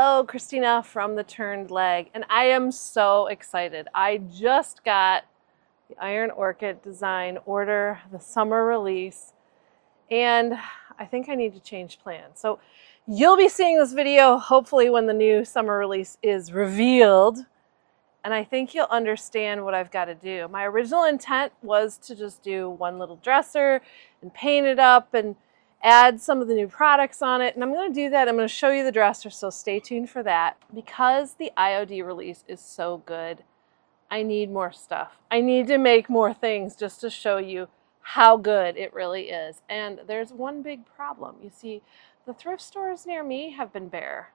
Hello, Christina from The Turned Leg, and I am so excited. I just got the Iron Orchid design order, the summer release, and I think I need to change plans. So you'll be seeing this video hopefully when the new summer release is revealed, and I think you'll understand what I've got to do. My original intent was to just do one little dresser and paint it up and add some of the new products on it, and I'm going to do that. I'm going to show you the dresser, so stay tuned for that. Because the IOD release is so good, I need more stuff. I need to make more things just to show you how good it really is. And there's one big problem. You see, the thrift stores near me have been bare.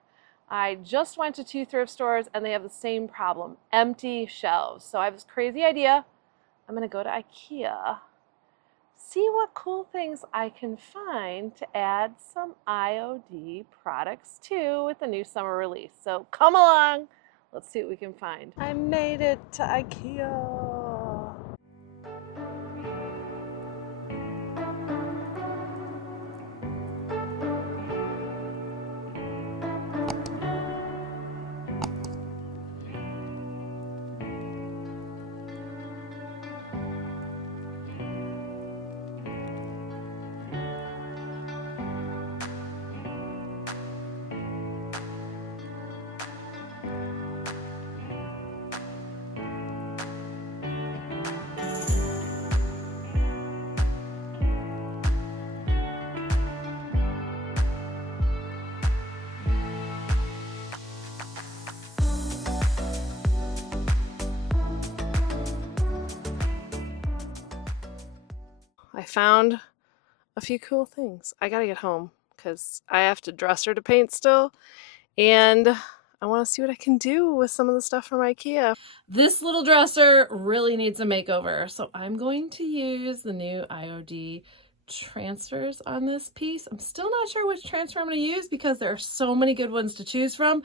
I just went to 2 thrift stores and they have the same problem, empty shelves. So I have this crazy idea. I'm going to go to IKEA, see what cool things I can find to add some IOD products to with the new summer release. So come along, let's see what we can find. I made it to IKEA. I found a few cool things. I gotta get home because I have to dresser to paint still, and I want to see what I can do with some of the stuff from IKEA. This little dresser really needs a makeover, so I'm going to use the new IOD transfers on this piece. I'm still not sure which transfer I'm going to use because there are so many good ones to choose from.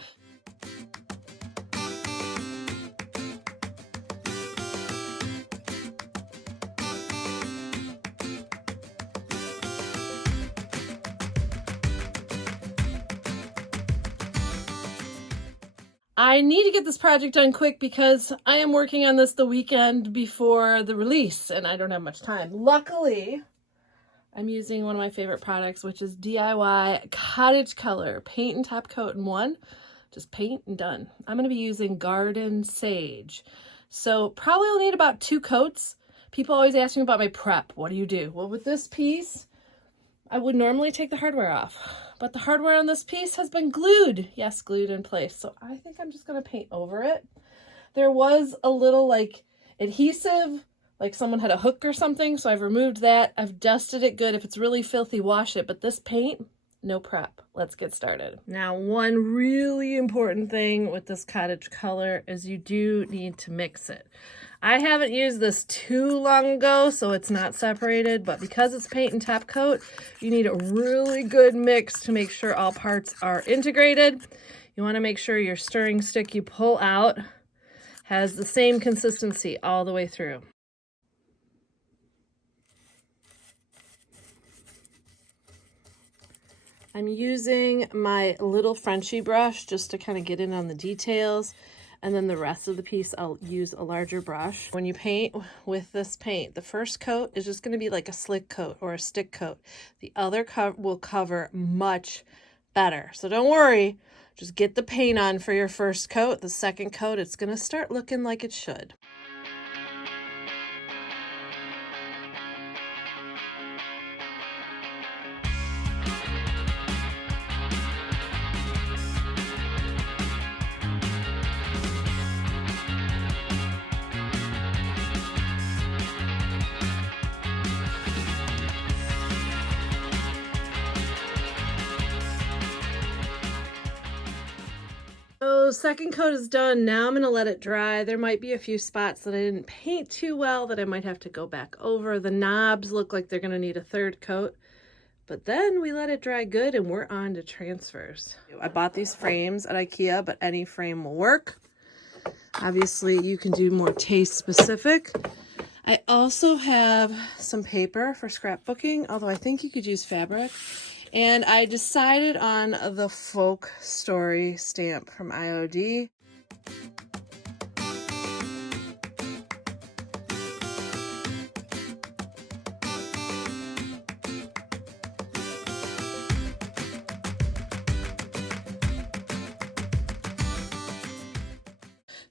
I need to get this project done quick because I am working on this the weekend before the release and I don't have much time. Luckily, I'm using one of my favorite products, which is DIY Cottage Color Paint and Top Coat in one. Just paint and done. I'm going to be using Garden Sage. So probably will need about 2 coats. People always ask me about my prep. What do you do? Well, with this piece, I would normally take the hardware off, but the hardware on this piece has been glued. Yes, glued in place. So I think I'm just going to paint over it. There was a little like adhesive, like someone had a hook or something, so I've removed that. I've dusted it good. If it's really filthy, wash it. But this paint, no prep. Let's get started. Now, one really important thing with this Cottage Color is you do need to mix it. I haven't used this too long ago, so it's not separated, but because it's paint and top coat, you need a really good mix to make sure all parts are integrated. You want to make sure your stirring stick you pull out has the same consistency all the way through. I'm using my little Frenchy brush just to kind of get in on the details. And then the rest of the piece, I'll use a larger brush. When you paint with this paint, the first coat is just going to be like a slick coat or a stick coat. The other coat will cover much better. So don't worry, just get the paint on for your first coat. The second coat, it's going to start looking like it should. So second coat is done. Now I'm going to let it dry. There might be a few spots that I didn't paint too well that I might have to go back over. The knobs look like they're going to need a third coat. But then we let it dry good and we're on to transfers. I bought these frames at IKEA, but any frame will work. Obviously, you can do more taste specific. I also have some paper for scrapbooking, although I think you could use fabric. And I decided on the folk story stamp from IOD.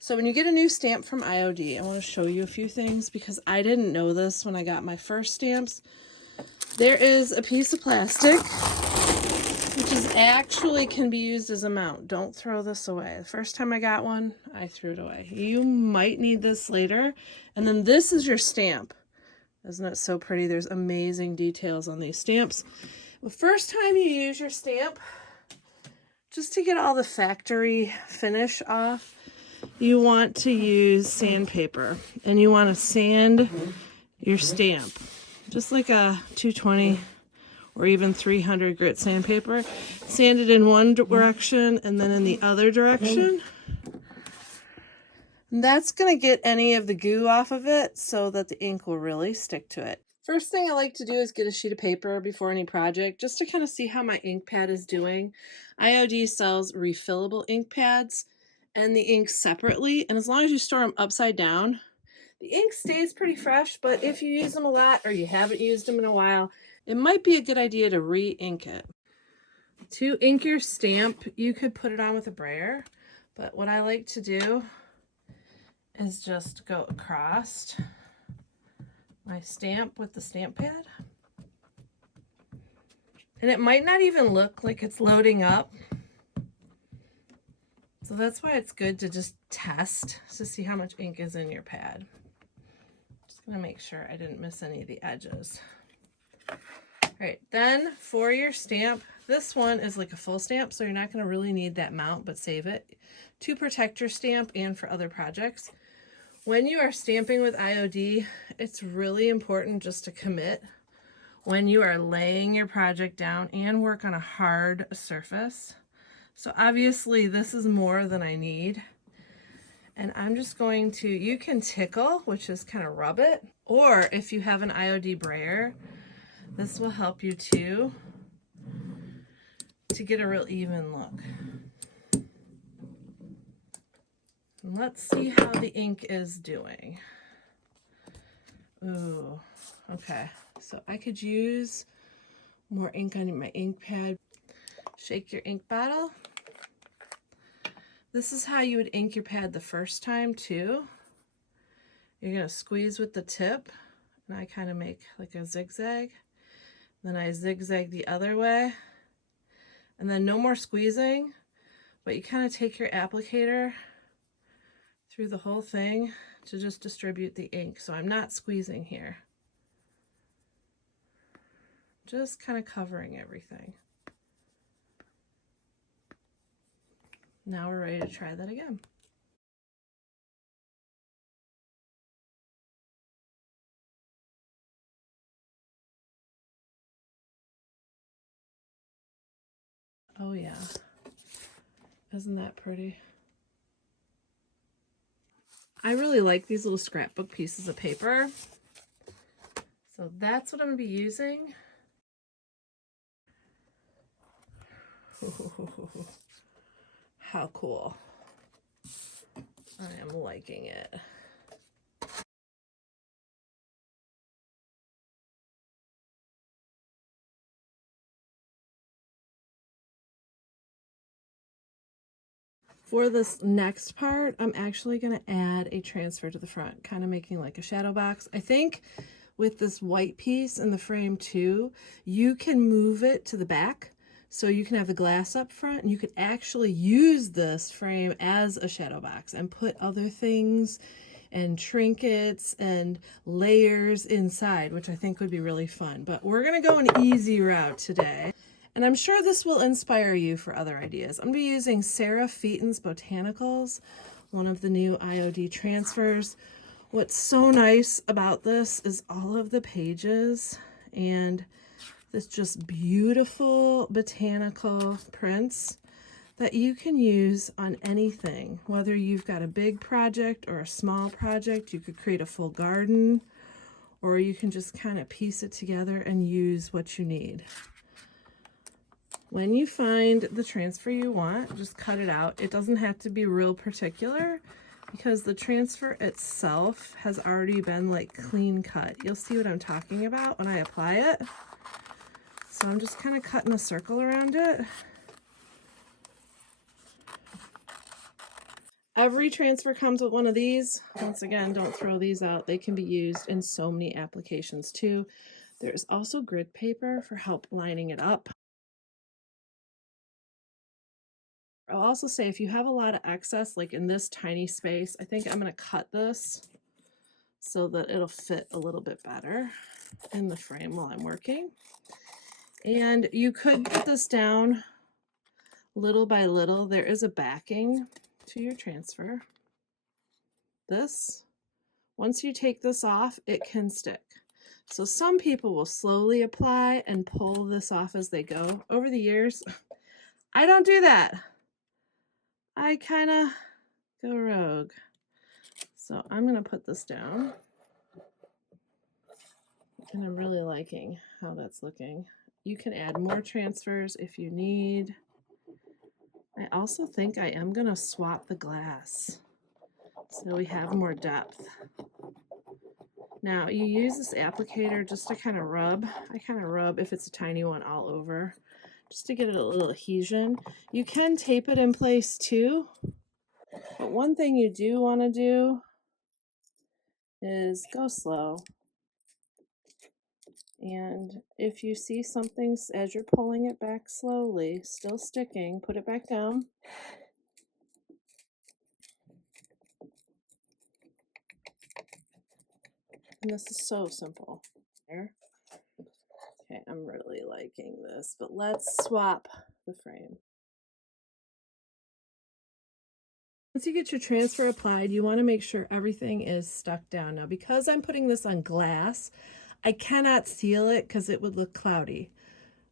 So when you get a new stamp from IOD, I want to show you a few things because I didn't know this when I got my first stamps. There is a piece of plastic which is actually can be used as a mount. Don't throw this away. The first time I got one, I threw it away. You might need this later. And then this is your stamp. Isn't it so pretty? There's amazing details on these stamps. The first time you use your stamp, just to get all the factory finish off, you want to use sandpaper, and you want to sand your stamp just like a 220 or even 300 grit sandpaper. Sand it in one direction and then in the other direction. And that's going to get any of the goo off of it so that the ink will really stick to it. First thing I like to do is get a sheet of paper before any project just to kind of see how my ink pad is doing. IOD sells refillable ink pads and the ink separately, and as long as you store them upside down, the ink stays pretty fresh. But if you use them a lot or you haven't used them in a while, it might be a good idea to re-ink it. To ink your stamp, you could put it on with a brayer, but what I like to do is just go across my stamp with the stamp pad. And it might not even look like it's loading up. So that's why it's good to just test to see how much ink is in your pad. Just gonna make sure I didn't miss any of the edges. All right, then for your stamp, this one is like a full stamp, so you're not gonna really need that mount, but save it to protect your stamp and for other projects. When you are stamping with IOD, it's really important just to commit when you are laying your project down and work on a hard surface. So obviously this is more than I need. And I'm just going to, you can tickle, which is kind of rub it, or if you have an IOD brayer, this will help you too to get a real even look. And let's see how the ink is doing. Ooh, okay. So I could use more ink on my ink pad. Shake your ink bottle. This is how you would ink your pad the first time too. You're gonna squeeze with the tip, and I kind of make like a zigzag. Then I zigzag the other way, and then no more squeezing, but you kind of take your applicator through the whole thing to just distribute the ink. So I'm not squeezing here. Just kind of covering everything. Now we're ready to try that again. Oh yeah, isn't that pretty? I really like these little scrapbook pieces of paper. So that's what I'm gonna be using. How cool. I am liking it. For this next part, I'm actually going to add a transfer to the front, kind of making like a shadow box. I think with this white piece in the frame too, you can move it to the back. So you can have the glass up front, and you could actually use this frame as a shadow box and put other things and trinkets and layers inside, which I think would be really fun. But we're going to go an easy route today. And I'm sure this will inspire you for other ideas. I'm going to be using Sarah Featon's Botanicals, one of the new IOD transfers. What's so nice about this is all of the pages and this just beautiful botanical prints that you can use on anything. Whether you've got a big project or a small project, you could create a full garden, or you can just kind of piece it together and use what you need. When you find the transfer you want, just cut it out. It doesn't have to be real particular because the transfer itself has already been like clean cut. You'll see what I'm talking about when I apply it. So I'm just kind of cutting a circle around it. Every transfer comes with one of these. Once again, don't throw these out. They can be used in so many applications too. There's also grid paper for help lining it up. I'll also say if you have a lot of excess, like in this tiny space, I think I'm going to cut this so that it'll fit a little bit better in the frame while I'm working. And you could put this down little by little. There is a backing to your transfer. This, once you take this off, it can stick. So some people will slowly apply and pull this off as they go. Over the years, I don't do that. I kind of go rogue. So I'm going to put this down. And I'm really liking how that's looking. You can add more transfers if you need. I also think I am going to swap the glass so we have more depth. Now you use this applicator just to kind of rub. I kind of rub, if it's a tiny one, all over just to get it a little adhesion. You can tape it in place too, but one thing you do want to do is go slow. And if you see something as you're pulling it back slowly, still sticking, put it back down. And this is so simple. There. Okay, I'm really liking this, but let's swap the frame. Once you get your transfer applied, you want to make sure everything is stuck down. Now, because I'm putting this on glass, I cannot seal it because it would look cloudy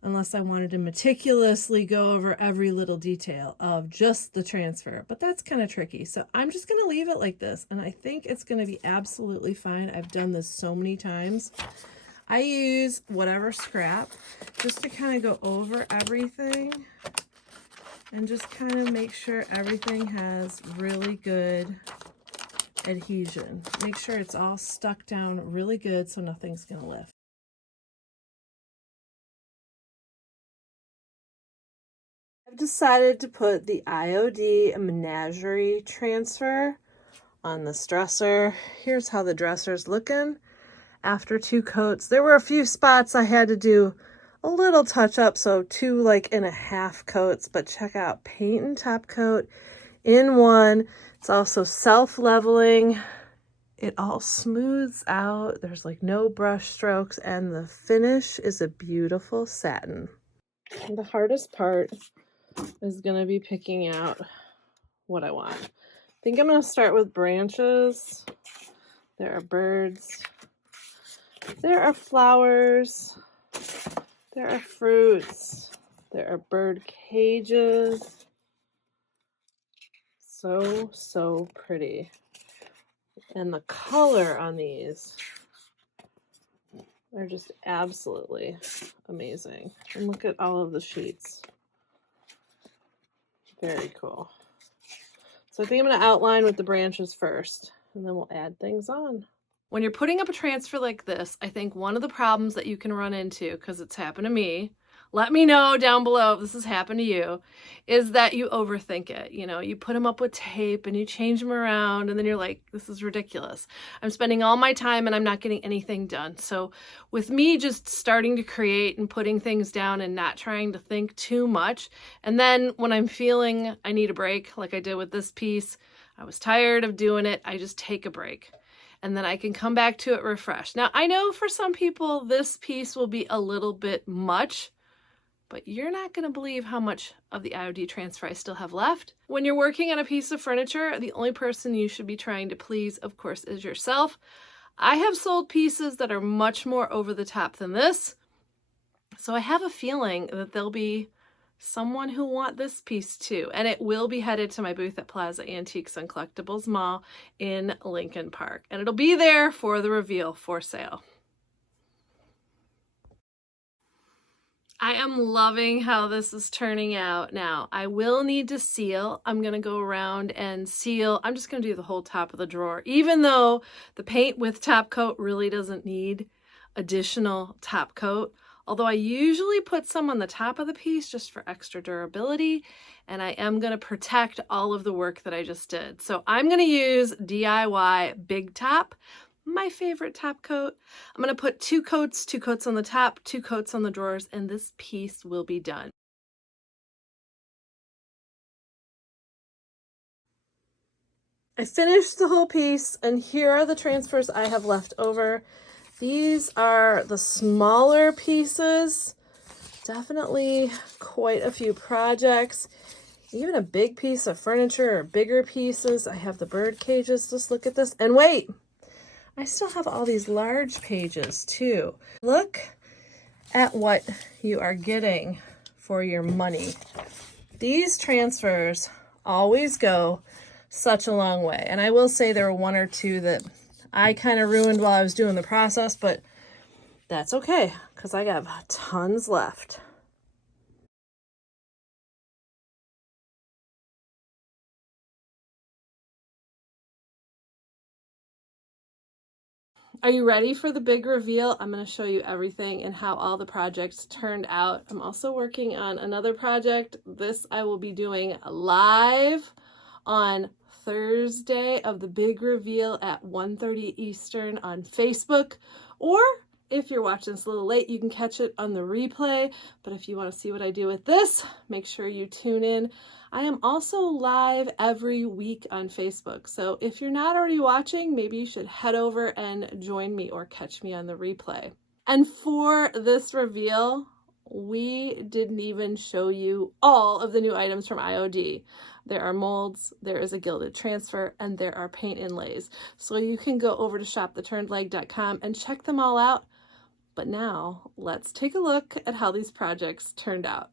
unless I wanted to meticulously go over every little detail of just the transfer. But that's kind of tricky. So I'm just going to leave it like this, and I think it's going to be absolutely fine. I've done this so many times. I use whatever scrap just to kind of go over everything and just kind of make sure everything has really good adhesion. Make sure it's all stuck down really good so nothing's going to lift. I've decided to put the IOD menagerie transfer on this dresser. Here's how the dresser's looking after 2 coats. There were a few spots I had to do a little touch up, so 2.5 coats, but check out paint and top coat in one. It's also self-leveling. It all smooths out. There's like no brush strokes, and the finish is a beautiful satin. And the hardest part is going to be picking out what I want. I think I'm going to start with branches. There are birds. There are flowers. There are fruits. There are bird cages. So pretty. And the color on these are just absolutely amazing. And look at all of the sheets. Very cool. So I think I'm going to outline with the branches first, and then we'll add things on. When you're putting up a transfer like this, I think one of the problems that you can run into, because it's happened to me, let me know down below if this has happened to you, is that you overthink it. You know, you put them up with tape and you change them around, and then you're like, this is ridiculous. I'm spending all my time and I'm not getting anything done. So with me just starting to create and putting things down and not trying to think too much, and then when I'm feeling I need a break, like I did with this piece, I was tired of doing it, I just take a break. And then I can come back to it refreshed. Now, I know for some people this piece will be a little bit much, but you're not going to believe how much of the IOD transfer I still have left. When you're working on a piece of furniture, the only person you should be trying to please, of course, is yourself. I have sold pieces that are much more over the top than this, so I have a feeling that there'll be someone who want this piece too, and it will be headed to my booth at Plaza Antiques and Collectibles Mall in Lincoln Park, and it'll be there for the reveal for sale. I am loving how this is turning out. Now, I will need to seal. I'm going to go around and seal. I'm just going to do the whole top of the drawer, even though the paint with top coat really doesn't need additional top coat. Although I usually put some on the top of the piece just for extra durability, and I am going to protect all of the work that I just did. So I'm going to use DIY Big Top, my favorite top coat. I'm going to put two coats on the top, 2 coats on the drawers, and this piece will be done. I finished the whole piece, and here are the transfers I have left over. These are the smaller pieces. Definitely quite a few projects. Even a big piece of furniture or bigger pieces. I have the bird cages. Just look at this. And wait! I still have all these large pages too. Look at what you are getting for your money. These transfers always go such a long way. And I will say there were 1 or 2 that I kind of ruined while I was doing the process, but that's okay because I got tons left. Are you ready for the big reveal? I'm going to show you everything and how all the projects turned out. I'm also working on another project. This I will be doing live on Thursday of the big reveal at 1:30 Eastern on Facebook. Or if you're watching this a little late, you can catch it on the replay. But if you want to see what I do with this, make sure you tune in. I am also live every week on Facebook. So if you're not already watching, maybe you should head over and join me or catch me on the replay. And for this reveal, we didn't even show you all of the new items from IOD. There are molds, there is a gilded transfer, and there are paint inlays. So you can go over to shoptheturnedleg.com and check them all out. But now let's take a look at how these projects turned out.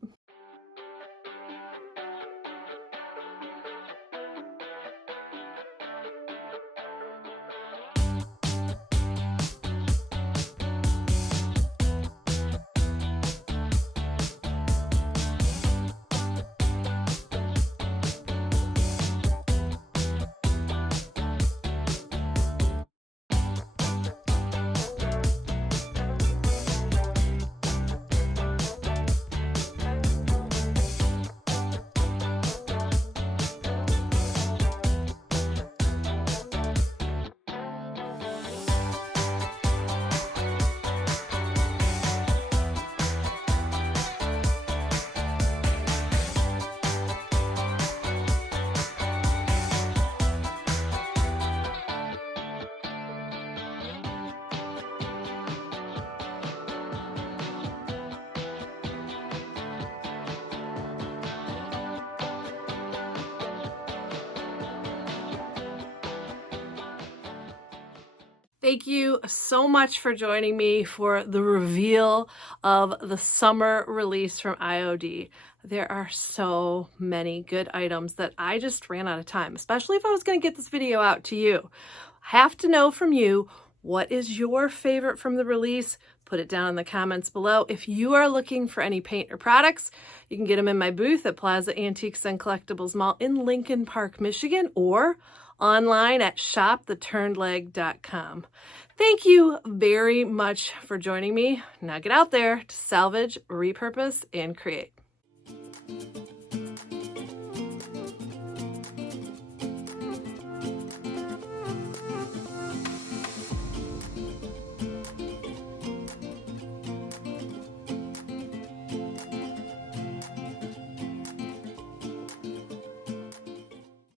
Thank you so much for joining me for the reveal of the summer release from IOD. There are so many good items that I just ran out of time, especially if I was going to get this video out to you. I have to know from you, what is your favorite from the release? Put it down in the comments below. If you are looking for any paint or products, you can get them in my booth at Plaza Antiques and Collectibles Mall in Lincoln Park, Michigan, or online at shoptheturnedleg.com. Thank you very much for joining me. Now get out there to salvage, repurpose, and create.